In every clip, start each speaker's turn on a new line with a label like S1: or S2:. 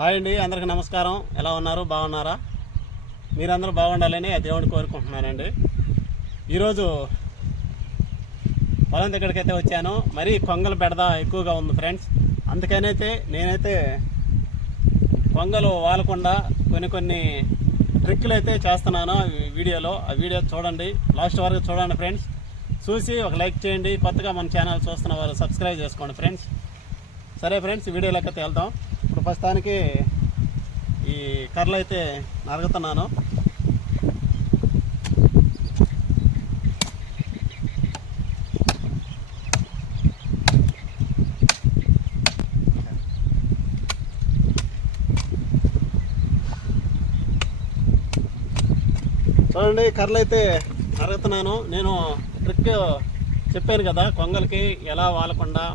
S1: Hi అండి అందరికి నమస్కారం. ఎలా ఉన్నారు? బాగున్నారా? మీరందరూ బాగుండాలని ఆ దేవుడిని కోరుకుంటున్నానండి. ఈరోజు పొలం దగ్గరికైతే వచ్చాను. మరీ కొంగల బెడద ఎక్కువగా ఉంది ఫ్రెండ్స్. అందుకనైతే నేనైతే కొంగలు వాలకుండా కొన్ని కొన్ని ట్రిక్లు అయితే చేస్తున్నాను వీడియోలో. ఆ వీడియో చూడండి. లాస్ట్ వరకు చూడండి ఫ్రెండ్స్. చూసి ఒక లైక్ చేయండి. కొత్తగా మన ఛానల్ చూస్తున్న వారు సబ్స్క్రైబ్ చేసుకోండి ఫ్రెండ్స్. సరే ఫ్రెండ్స్ వీడియోలోకి అయితే వెళ్తాం ప్రస్తుతానికి ఈ కర్రలు అయితే నరుగుతున్నాను. చూడండి కర్రలు అయితే నరుగుతున్నాను. నేను ట్రిక్ చెప్పాను కదా కొంగలకి ఎలా వాలకుండా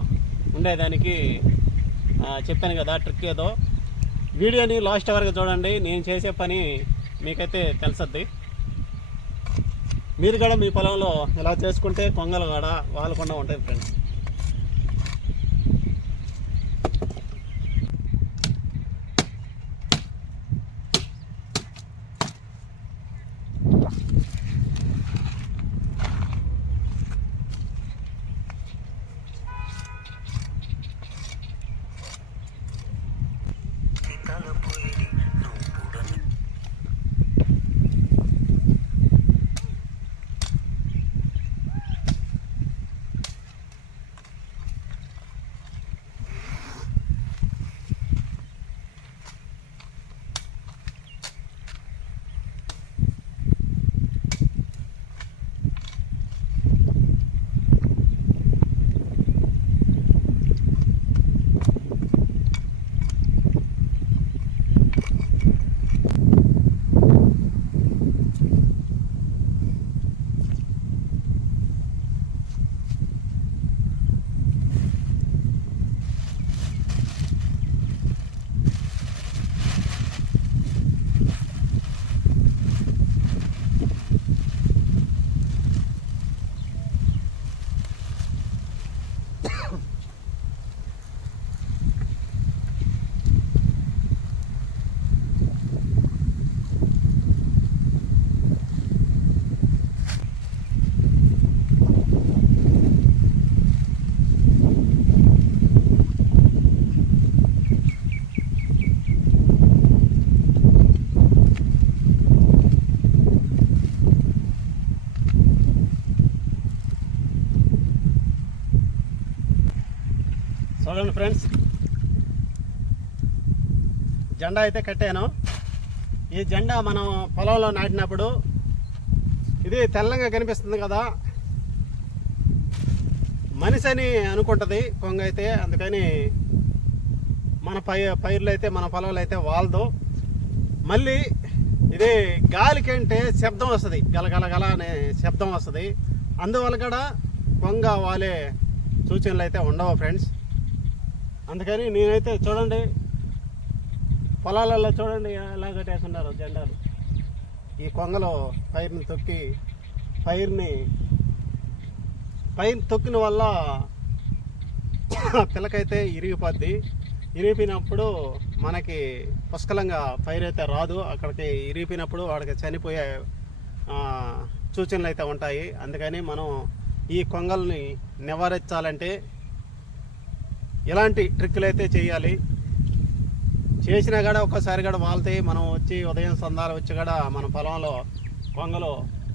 S1: ఉండేదానికి చెప్పాను కదా ట్రిక్ ఏదో. వీడియోని లాస్ట్ వరకు చూడండి. నేను చేసే పని మీకైతే తెలుసద్ది. మీరు కూడా మీ పొలంలో ఇలా చేసుకుంటే కొంగలు కూడా వాళ్ళకుండా ఉంటాయి ఫ్రెండ్స్ చూడండి ఫ్రెండ్స్ జెండా అయితే కట్టాను. ఈ జెండా మనం పొలంలో నాటినప్పుడు ఇది తెల్లంగా కనిపిస్తుంది కదా. మనిషి అని అనుకుంటుంది కొంగ అయితే అందుకని మన పై పైర్లు అయితే మన పొలంలో అయితే వాలదు. మళ్ళీ ఇది గాలికంటే శబ్దం వస్తుంది. గలగలగల అనే శబ్దం వస్తుంది. అందువల్ల కూడా కొంగ వాలే సూచనలు అయితే ఉండవు ఫ్రెండ్స్ అందుకని నేనైతే చూడండి పొలాలలో చూడండి ఎలా కట్టేస్తున్నారు జెండాలు. ఈ కొంగలో పైరుని తొక్కి పైరుని పైరు తొక్కిన వల్ల పిల్లకైతే ఇరిగిపోద్ది. ఇరిగిపోయినప్పుడు మనకి పుష్కలంగా పైరైతే అయితే రాదు. అక్కడికి ఇరిగిపోయినప్పుడు వాడికి చనిపోయే సూచనలు అయితే ఉంటాయి. అందుకని మనం ఈ కొంగల్ని నివారించాలంటే ఎలాంటి ట్రిక్కులు అయితే చేయాలి చేసినా కూడా ఒక్కసారి కూడా వాళ్తాయి మనం వచ్చి ఉదయం సందాలు వచ్చి కూడా మన పొలంలో కొంగలు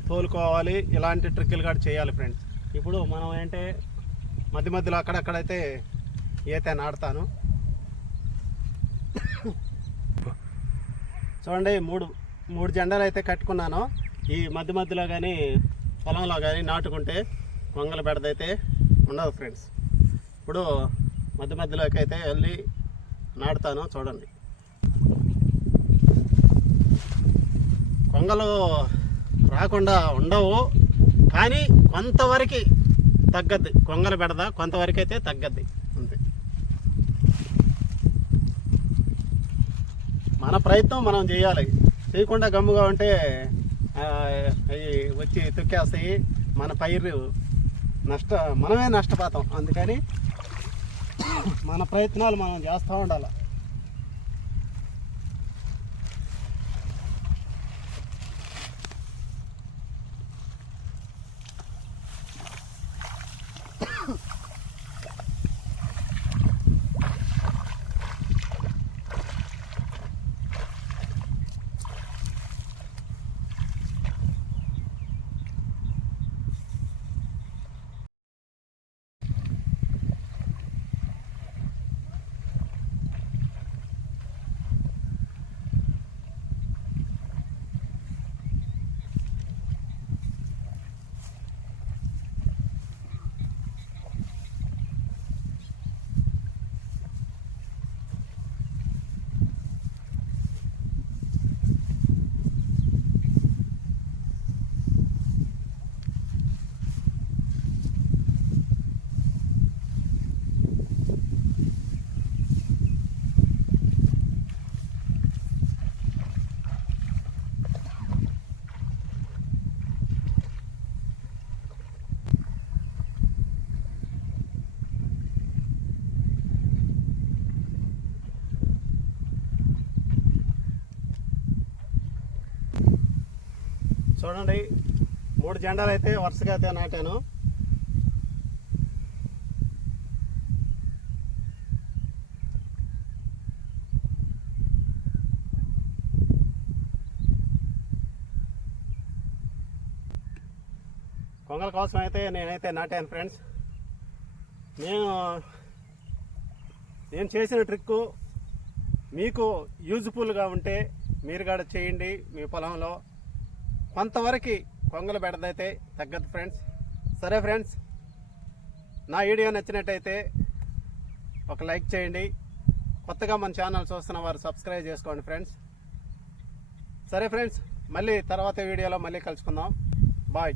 S1: తోలుకోవాలి. ఇలాంటి ట్రిక్కులు కూడా చేయాలి ఫ్రెండ్స్. ఇప్పుడు మనం ఏంటంటే మధ్య మధ్యలో అక్కడక్కడైతే ఈత నాడతాను చూడండి మూడు మూడు జెండాలు అయితే కట్టుకున్నాను. ఈ మధ్య మధ్యలో కానీ పొలంలో కానీ నాటుకుంటే కొంగల బెడదైతే ఉండదు ఫ్రెండ్స్. ఇప్పుడు మధ్య మధ్యలోకి అయితే వెళ్ళి నాటుతాను చూడండి. కొంగలు రాకుండా ఉండవు కానీ కొంతవరకు తగ్గద్ది. కొంగల పెడదా కొంతవరకు అయితే తగ్గద్ది. అంతే. మన ప్రయత్నం మనం చేయాలి. చేయకుండా గమ్ముగా ఉంటే అవి వచ్చి తొక్కేస్తాయి. మన పైరు నష్ట మనమే నష్టపోతాం. అందుకని మన ప్రయత్నాలు మనం చేస్తూ ఉండాలి. చూడండి. మూడు జెండాలు అయితే వరుసగా అయితే నాటాను. కొంగల కోసం అయితే నేనైతే నాటాను ఫ్రెండ్స్. నేను నేను చేసిన ట్రిక్కు మీకు యూజ్ఫుల్గా ఉంటే మీరు కూడా చేయండి మీ పొలంలో. కొంతవరకు కొంగలు బెడదైతే తగ్గదు ఫ్రెండ్స్. సరే ఫ్రెండ్స్ నా వీడియో నచ్చినట్టయితే ఒక లైక్ చేయండి. కొత్తగా మన ఛానల్ చూస్తున్న వారు సబ్స్క్రైబ్ చేసుకోండి ఫ్రెండ్స్. సరే ఫ్రెండ్స్ మళ్ళీ తర్వాత వీడియోలో మళ్ళీ కలుసుకుందాం. బాయ్.